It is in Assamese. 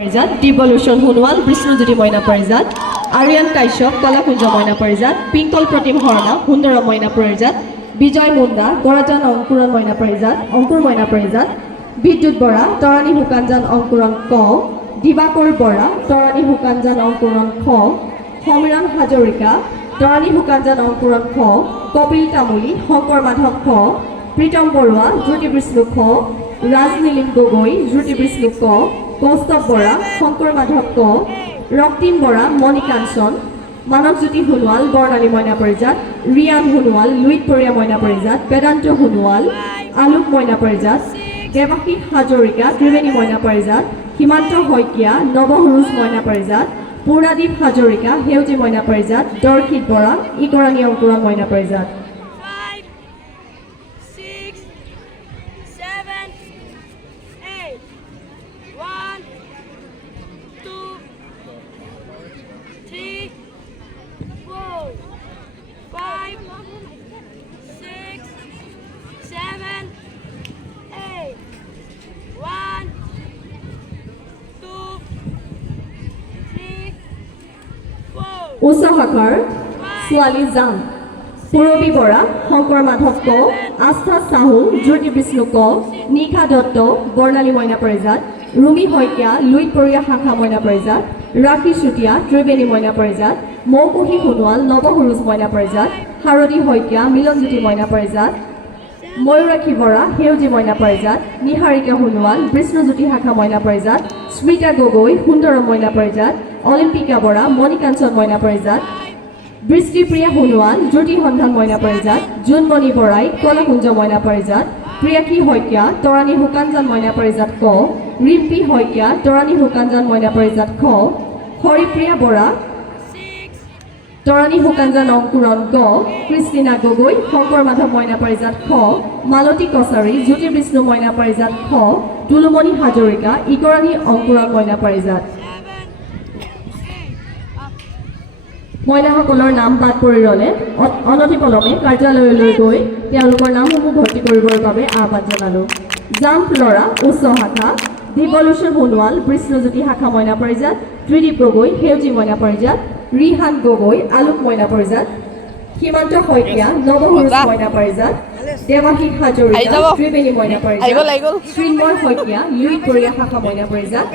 পাৰিজাত ডিভলিউশ্যন সোণোৱাল বিষ্ণুজ্যোতি মইনা পাৰিজাত আৰিয়ান কাশ্যপ কলাকুঞ্জ মইনা পাৰিজাত পিংকল প্ৰতিম হৰণা সুন্দৰ মইনা পাৰিজাত বিজয় মুণ্ডা গৰাজান অংকুৰণ মইনা পাৰিজাত অংকুৰ মইনা পাৰিজাত বিদ্যুৎ বৰা তৰাণী শুকানজান অংকুৰণ ক দিবাকৰ বৰা তৰাণী শুকানজান অংকুৰণ খ সমীৰণ হাজৰিকা তৰাণী শুকানজান অংকুৰণ খ কপিল তামুলী শংকৰ মাধৱ খ প্ৰীতম বৰুৱা জ্যোতি বিষ্ণু খ ৰাজনীলিম গগৈ জ্যোতি বিষ্ণু ক কৌস্তৱ বৰা শংকৰ মাধৱ ক ৰক্তিম বৰা মণিকাঞ্চন মানৱজ্যোতি সোণোৱাল বৰ্ণালী মইনা পাৰিজাত ৰিয়ান সোণোৱাল লুইতপৰীয়া মইনা পাৰিজাত বেদান্ত সোণোৱাল আলোক মইনা পাৰিজাত দেৱাশীষ হাজৰিকা ত্ৰিবেণী মইনা পাৰিজাত সীমান্ত শইকীয়া নৱসুৰুজ মইনা পাৰিজাত পূৰ্ণাদীপ হাজৰিকা সেউজী মইনা পাৰিজাত দৰ্শিত বৰা ইকৰাণী অংকুৰণ মইনা পাৰিজাত 5 উচ্চ শাখাৰ ছোৱালী জান পূৰবী বৰা শংকৰ মাধৱ ক আস্থা চাহু জ্যোতি বিষ্ণু ক নিশা দত্ত বৰ্ণালী মইনা পাৰিজাত ৰুমি শইকীয়া লুইতপৰীয়া শাখা মইনা পাৰিজাত ৰাখী চুতীয়া ত্ৰিবেণী মইনা পাৰিজাত মৌকুশী সোণোৱাল নৱসুৰুজ মইনা পাৰিজাত শাৰদী শইকীয়া মিলনজ্যোতি মইনা পাৰিজাত ময়ূৰাক্ষী বৰা সেউজী মইনা পাৰিজাত নিহাৰিকা সোণোৱাল বিষ্ণুজ্যোতি শাখা মইনা পাৰিজাত স্মিতা গগৈ সুন্দৰ মইনা পাৰিজাত অলিম্পিকা বৰা মণিকাঞ্চন মইনা পাৰিজাত বৃষ্টিপ্ৰিয়া সোণোৱাল জ্যোতি সন্ধান মইনা পাৰিজাত জোনমণি বৰাই কলাকুঞ্জ মইনা পাৰিজাত প্ৰিয়াক্ষী শইকীয়া তৰাণী শুকানজান মইনা পাৰিজাত ক ৰিম্পী শইকীয়া তৰাণী শুকানজান মইনা পাৰিজাত খ হৰিপ্ৰিয়া বৰা তৰাণী শুকানজান অংকুৰণ গ কৃষ্টিনা গগৈ শংকৰ মাধৱ মইনা পাৰিজাত খ মালতী কছাৰী জ্যোতি বিষ্ণু মইনা পাৰিজাত খ তুলুমণি হাজৰিকা ইকৰাণী অংকুৰণ মইনা পাৰিজাত মহিলাসকলৰ নাম বাদ পৰি ৰ'লে অনতিপলমে কাৰ্যালয়লৈ গৈ তেওঁলোকৰ নামসমূহ ভৰ্তি কৰিবৰ বাবে আহ্বান জনালোঁ। জাম্প ল'ৰা উচ্চ শাখা ডিভলিউশ্যন সোণোৱাল বিষ্ণুজ্যোতি শাখা মইনা পাৰিজাত ত্ৰিদীপ গগৈ সেউজী মইনা পাৰিজাত ৰিহান গগৈ আলোক মইনা পাৰিজাত সীমান্ত শইকীয়া নৱসুৰুজ মইনা পাৰিজাত দেৱাশীষ হাজৰিকা ত্ৰিবেণী মইনা পাৰিজাত শ্ৰীময় শইকীয়া লুইতপৰীয়া শাখা মইনা পাৰিজাত